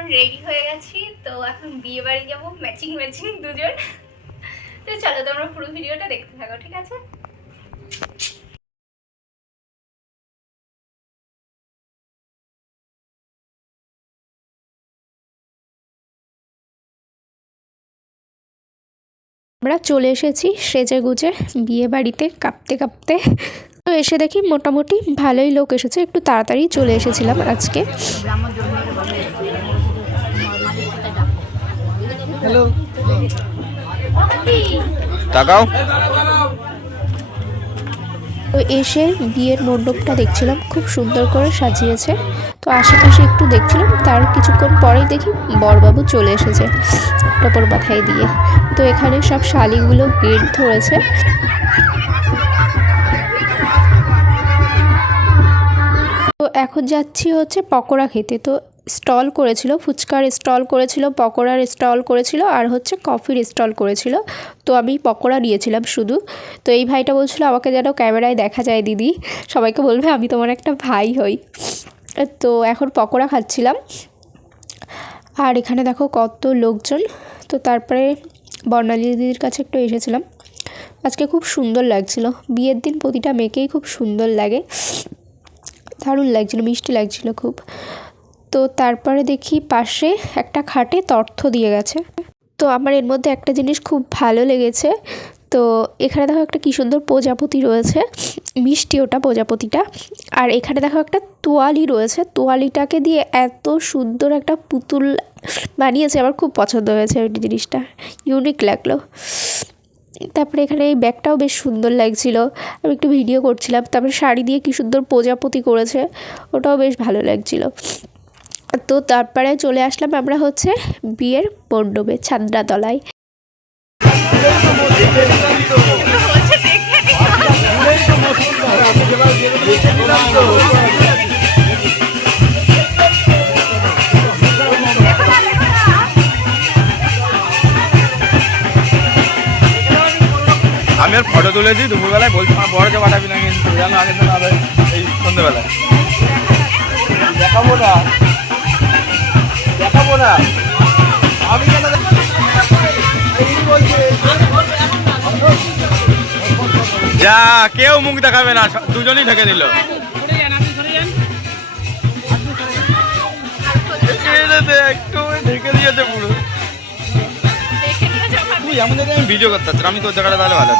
এখন রেডি হয়ে গেছি, তো এখন বিয়ে বাড়ি যাবো ম্যাচিং ম্যাচিং দুজন। তো চলো তোমরা পুরো ভিডিওটা দেখতে থাকো, ঠিক আছে? আমরা চলে এসেছি সেজে গুজে বিয়ে বাড়িতে কাঁপতে কাঁপতে। তো এসে দেখি মোটামুটি ভালোই লোক এসেছে, একটু তাড়াতাড়ি চলে এসেছিলাম আজকে। হ্যালো তাকাও। তো এসে বিয়ের মণ্ডপটা দেখছিলাম, খুব সুন্দর করে সাজিয়েছে। তো আশেপাশে একটু দেখছিলাম, তার কিছুক্ষণ পরেই দেখি বরবাবু চলে এসেছে টপর মাথায় দিয়ে। তো এখানে সব শালিগুলো গেট ধরেছে। তো এখন যাচ্ছি হচ্ছে পকোড়া খেতে। তো স্টল করেছিল, ফুচকার স্টল করেছিল, পকোড়ার স্টল করেছিল, আর হচ্ছে কফির স্টল করেছিল। তো আমি পকোড়া নিয়েছিলাম শুধু। তো এই ভাইটা বলছিল আমাকে যেন ক্যামেরায় দেখা যায় দিদি, সবাইকে বলবে আমি তোমার একটা ভাই হই। তো এখন পকোড়া খাচ্ছিলাম। আর এখানে দেখো কত লোকজন। তো তারপরে বর্ণালী দিদির কাছে একটু এসেছিলাম। আজকে খুব সুন্দর লাগছিল, বিয়ের দিন প্রতিটা মেয়েকেই খুব সুন্দর লাগে, দারুণ লাগছিলো, মিষ্টি লাগছিলো খুব। তো তারপরে দেখি পাশে একটা খাটে তর্থ দিয়ে গেছে। তো আমার এর মধ্যে একটা জিনিস খুব ভালো লেগেছে। তো এখানে দেখো একটা কী সুন্দর প্রজাপতি রয়েছে, মিষ্টি ওটা প্রজাপতিটা। আর এখানে দেখো একটা তোয়ালি রয়েছে, তোয়ালিটাকে দিয়ে এত সুন্দর একটা পুতুল বানিয়েছে, আমার খুব পছন্দ হয়েছে ওই জিনিসটা, ইউনিক লাগলো। তারপরে এখানে এই ব্যাগটাও বেশ সুন্দর লাগছিল, আমি একটু ভিডিও করছিলাম। তারপরে শাড়ি দিয়ে কী সুন্দর প্রজাপতি করেছে, ওটাও বেশ ভালো লাগছিল। তো তারপরে চলে আসলাম আমরা হচ্ছে বিয়ের মণ্ডপে ছাদনাতলায়। আমি আর ফটো তুলেছি দুপুরবেলায়, বলছি আমার বড়কে পাঠাবি না কিন্তু জানো, আগের দিন আবার এই সন্ধ্যেবেলায় দেখাবো না আমি কেন যা কেউ মুখ দেখাবে না, দুজনই ঢেকে দিল। একটু ঢেকে দিয়েছে পুরো। তুই এমন জায়গায় আমি ভিডিও করতে পারছি, আমি তোর জায়গাটা তাহলে ভালো।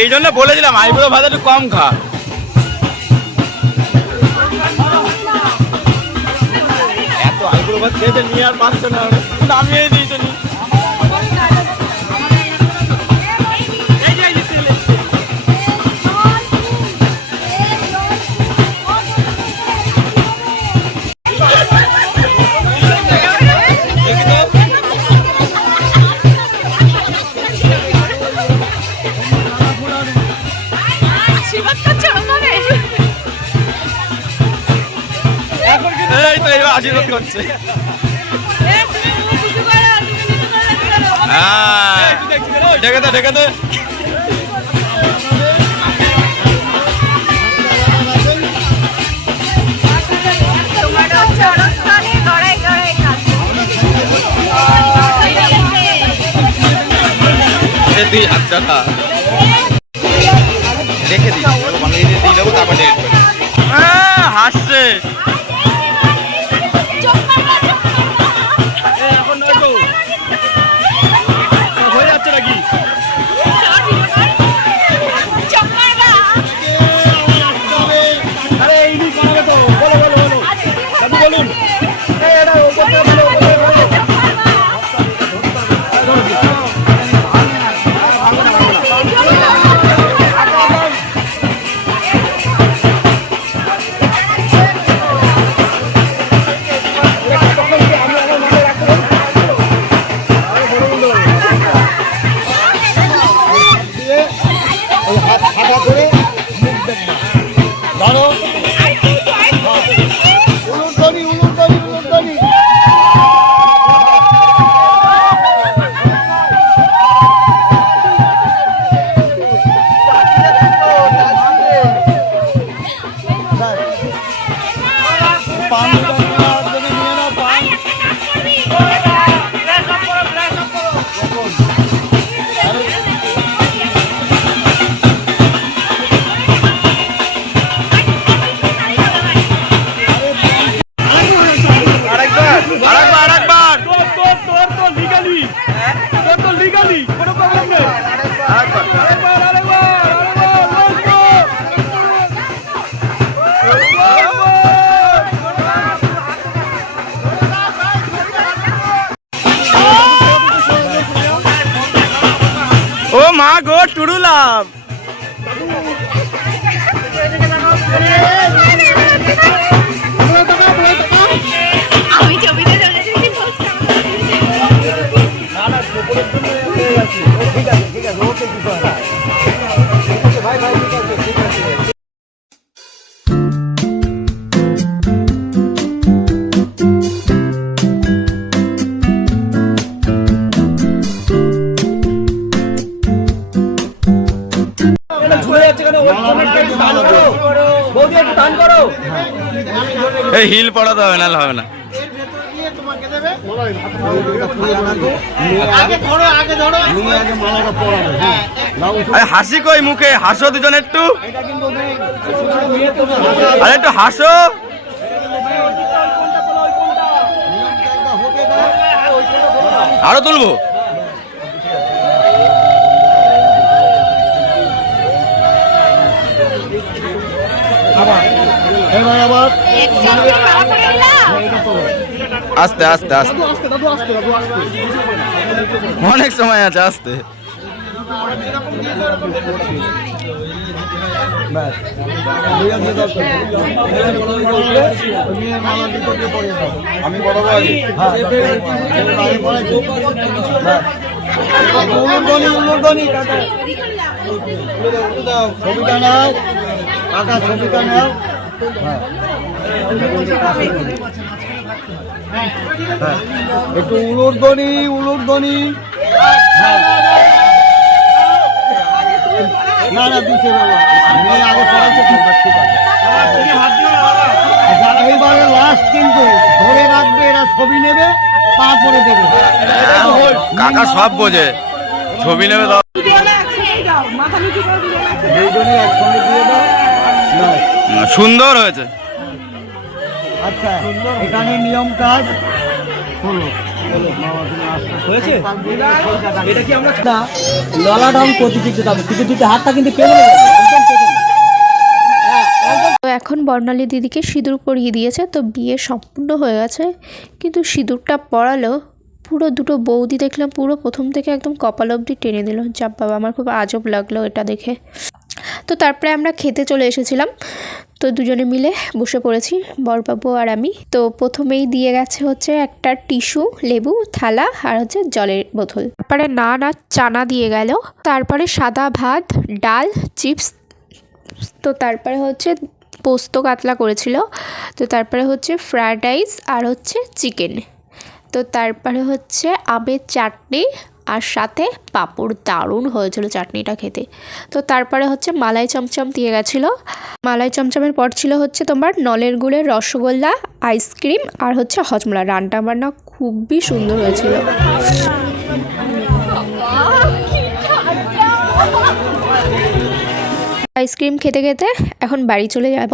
এই জন্য বলেছিলাম আইবুড়ো ভাজা একটু কম খা। এত আইবুড়ো ভাত খেতে নিয়ে আর পারছে না, নামিয়ে দিয়েছে। আশীর্বাদ করছে। ঢেকে দে ঢেকে দে। আচ্ছা রেখে দিই, দিয়ে দেবো, তারপর হাসছে। আরেকবার তোর লিগালি কোনো প্রবলেম নেই। ও মা গো টুরুলাম। আমি ছবিতে চলেছি এই হিল পড়াতে হবে না, হবে না। আরে হাসি কই মুখে, হাসো দুজন একটু, আরে একটু হাসো। আরো তুলবো। আস্তে আস্তে আস্তে, অনেক সময় আছে, আস্তে। আমি ছবিটা নাও কাকা, ছবিটা নাও। একটু উলুধ্বনি, উলুধ্বনি। না না দিছে বাবা, মেয়ে আগে পড়াইছে তো, ঠিক আছে। এইবারে লাস্ট কিন্তু ধরে রাখবে, এরা ছবি নেবে তারপরে দেবে। কাকা সব বোঝে, ছবি নেবে তো। দুজনে একসঙ্গে দিয়ে দাও। সুন্দর হয়েছে। আচ্ছা, এখানে নিয়ম কাজ হলো হয়েছে। এটা কি আমরা ললাডাউন প্রতিযোগিতা হবে, প্রতিযোগিতা হাতটা কিন্তু পেলে তো এখন বর্ণালী দিদিকে সিঁদুর পরিয়ে দিয়েছে, তো বিয়ে সম্পূর্ণ হয়ে গেছে। কিন্তু সিঁদুরটা পরালো পুরো দুটো বৌদি দেখলাম পুরো প্রথম থেকে একদম কপাল অবধি টেনে দিল। যা বাবা, আমার খুব আজব লাগলো এটা দেখে। তো তারপরে আমরা খেতে চলে এসেছিলাম, তো দুজনে মিলে বসে পড়েছি বরবাবু আর আমি। তো প্রথমেই দিয়ে গেছে হচ্ছে একটা টিস্যু, লেবু, থালা আর হচ্ছে জলের বোতল। তারপরে নান আর চানা দিয়ে গেল, তারপরে সাদা ভাত, ডাল, চিপস, তো তারপরে হচ্ছে পোস্ত কাতলা করেছিল, তো তারপরে হচ্ছে ফ্রায়েড রাইস আর হচ্ছে চিকেন, তো তারপরে হচ্ছে আমের চাটনি আর সাথে পাঁপড়। দারুণ হয়েছিল চাটনিটা খেতে। তো তারপরে হচ্ছে মালাই চমচম দিয়ে গেছিলো। মালাই চমচমের পর ছিল হচ্ছে তোমার নলের গুড়ের রসগোল্লা, আইসক্রিম আর হচ্ছে হজমলা। রান্না বান্না খুবই সুন্দর হয়েছিল। আইসক্রিম খেতে খেতে এখন বাড়ি চলে যাব।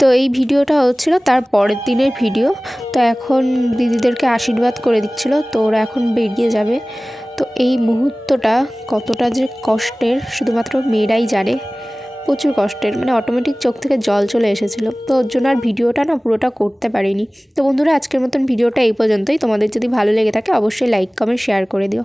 তো এই ভিডিওটা হচ্ছিল তার পরের দিনের ভিডিও। তো এখন দিদিদেরকে আশীর্বাদ করে দিচ্ছিল, তো ওরা এখন বেরিয়ে যাবে। তো এই মুহূর্তটা কতটা যে কষ্টের শুধুমাত্র মেয়েরাই জানে, প্রচুর কষ্টের, মানে অটোমেটিক চোখ থেকে জল চলে এসেছিলো। তো ওর জন্য আর ভিডিওটা না পুরোটা করতে পারিনি। তো বন্ধুরা, আজকের মতন ভিডিওটা এই পর্যন্তই। তোমাদের যদি ভালো লেগে থাকে অবশ্যই লাইক, কমেন্ট, শেয়ার করে দিও।